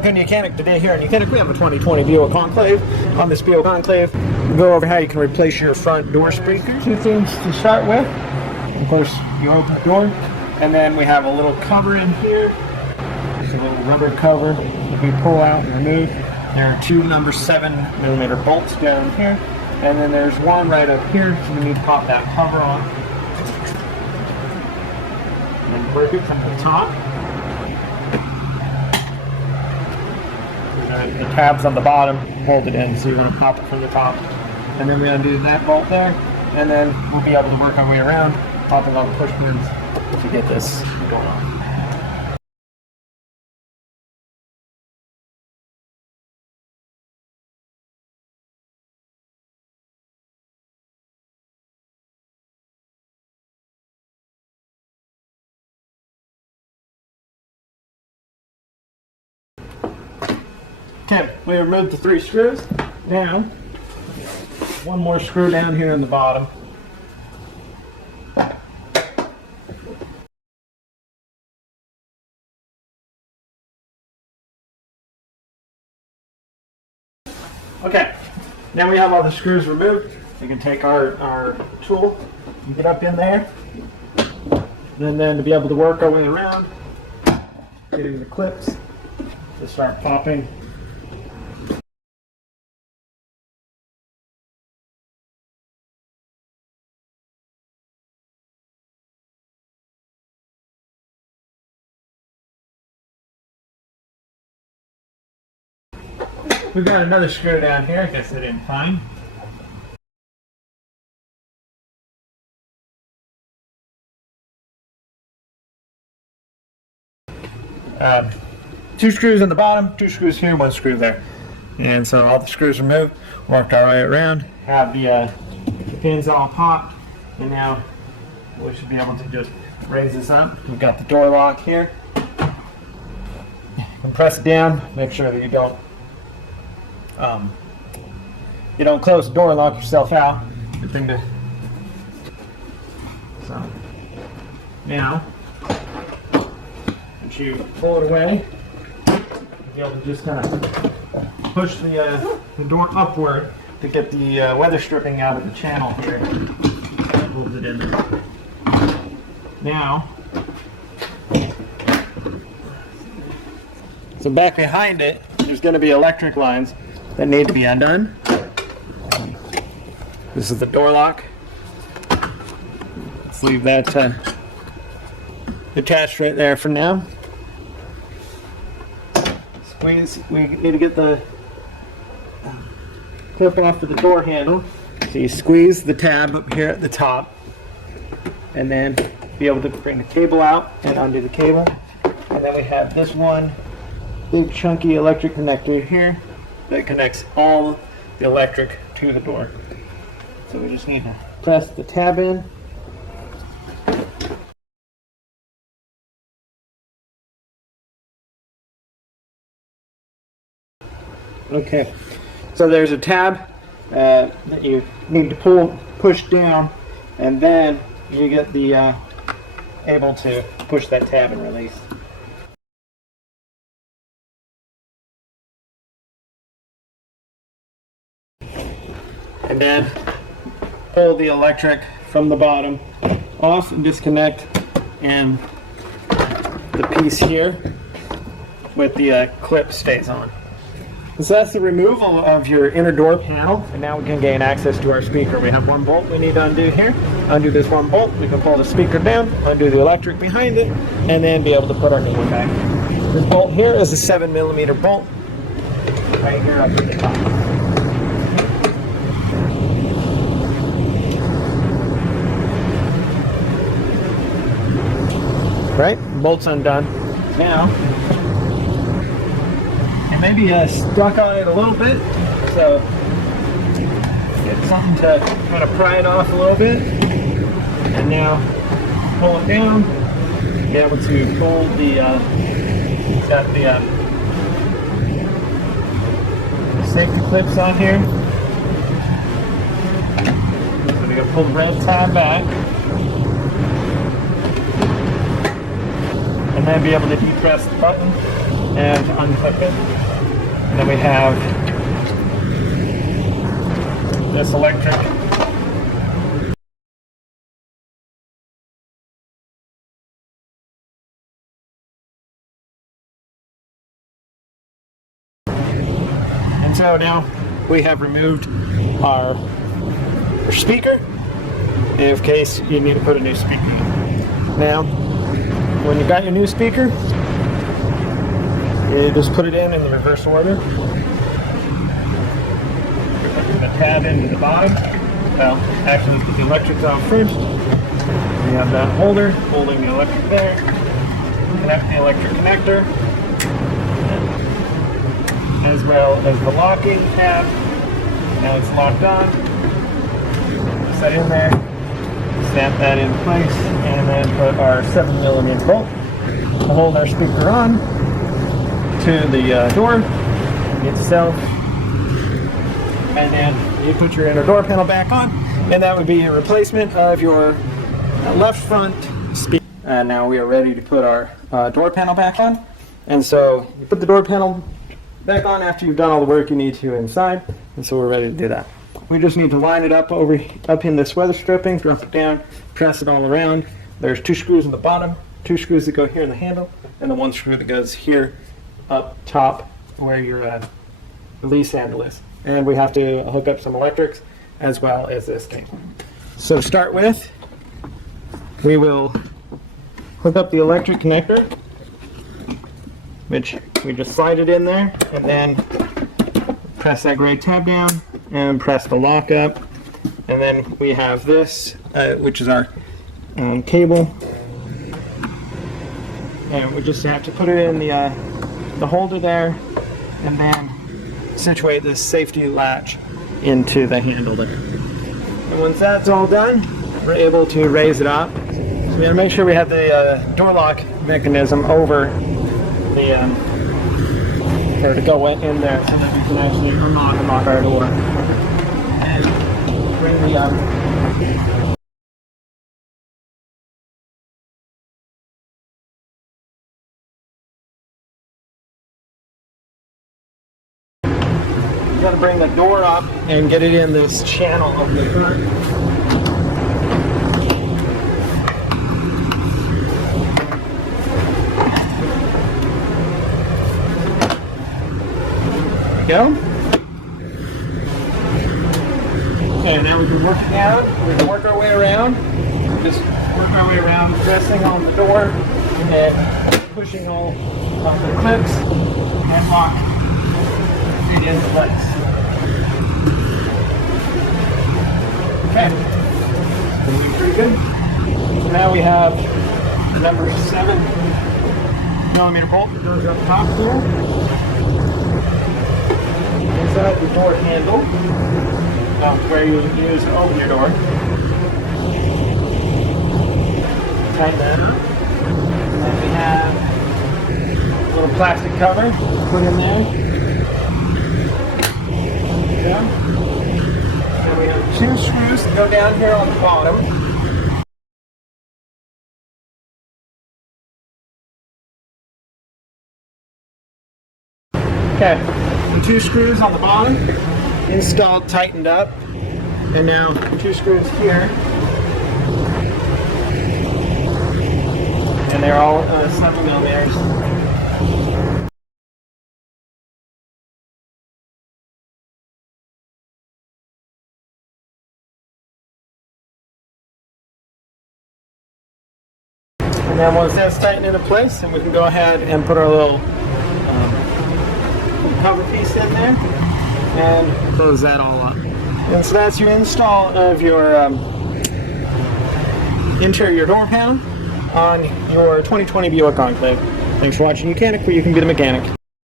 Okay, YOUCANIC, today here in YOUCANIC we have a 2020 Buick Enclave. On this Buick Enclave, we'll go over how you can replace your front door speakers. Two things to start with. Of course, you open the door, and then we have a little cover in here. It's a little rubber cover that we pull out and remove. There are two number 7mm bolts down here, and then there's one right up here, so we need to pop that cover on. And work it from the top. The tabs on the bottom hold it in, so you want to pop it from the top. And then we undo that bolt there, and then we'll be able to work our way around, popping all the push pins to get this going on. Okay, we removed the 3 screws. Now, one more screw down here in the bottom. Okay, now we have all the screws removed. We can take our tool and get up in there. And then to be able to work our way around, getting the clips to start popping. We've got another screw down here. I guess I didn't find. Two screws on the bottom, 2 screws here, 1 screw there. And so all the screws removed, worked our way around, have the pins all popped, and now we should be able to just raise this up. We've got the door lock here. You can press it down, make sure that you don't close the door and lock yourself out. Good thing to. So now, once you pull it away, you'll be able to just kind of push the door upward to get the weather stripping out of the channel here. That holds it in there. Now, so back behind it, there's going to be electric lines that need to be undone. This is the door lock. Let's leave that attached right there for now. Squeeze. We need to get the clip off of the door handle. So you squeeze the tab up here at the top, and then be able to bring the cable out and undo the cable. And then we have this one big chunky electric connector here that connects all the electric to the door. So we just need to press the tab in. Okay, so there's a tab that you need to push down, and then you get the able to push that tab and release. And then pull the electric from the bottom off and disconnect, and the piece here with the clip stays on. So that's the removal of your inner door panel, and now we can gain access to our speaker. We have 1 bolt we need to undo here. Undo this 1 bolt, we can pull the speaker down, undo the electric behind it, and then be able to put our new one back. This bolt here is a 7mm bolt right here up at the top. Right, bolt's undone. Now, it may be stuck on it a little bit, so get something to kind of pry it off a little bit. And now pull it down, be able to pull the safety clips on here. So we're gonna pull the red tab back. And then be able to depress the button and unclip it. And then we have this electric and so now we have removed our speaker in case you need to put a new speaker in. Now when you've got your new speaker, you just put it in the reverse order. The tab into the bottom. Well, actually, let's put the electrics on first. We have that holder holding the electric there. Connect the electric connector, as well as the locking tab. Now it's locked on. Set in there. Snap that in place, and then put our 7mm bolt to hold our speaker on to the door itself. And then you put your inner door panel back on, and that would be a replacement of your left front speaker. And now we are ready to put our door panel back on. And so you put the door panel back on after you've done all the work you need to inside, and so we're ready to do that. We just need to line it up up in this weather stripping, drop it down, press it all around. There's 2 screws in the bottom, 2 screws that go here in the handle, and the 1 screw that goes here up top where your release handle is. And we have to hook up some electrics as well as this thing. So to start with, we will hook up the electric connector, which we just slide it in there, and then press that gray tab down and press the lock up. And then we have this, which is our cable, and we just have to put it in the holder there, and then situate this safety latch into the handle there. And once that's all done, we're able to raise it up. So we gotta make sure we have the door lock mechanism over the or to go in there so that we can actually unlock our door. And bring the you gotta bring the door up and get it in this channel of the front. There we go. Okay, now we can work it down. We can work our way around. Just work our way around, pressing on the door, and then pushing all of the clips and lock it into place. Okay, it's doing pretty good. So now we have the number 7mm bolt that goes up top here. Inside the door handle, where you use to open your door. Tighten that up. And then we have a little plastic cover put in there. Yeah. Then we have 2 screws that go down here on the bottom. Okay, the 2 screws on the bottom, installed, tightened up, and now 2 screws here, and they're all 7mm. And then once that's tightened into place, then we can go ahead and put our little cover piece in there and close that all up. And so that's your install of your interior door panel on your 2020 Buick Enclave. Thanks for watching YOUCANIC, where you can be the mechanic.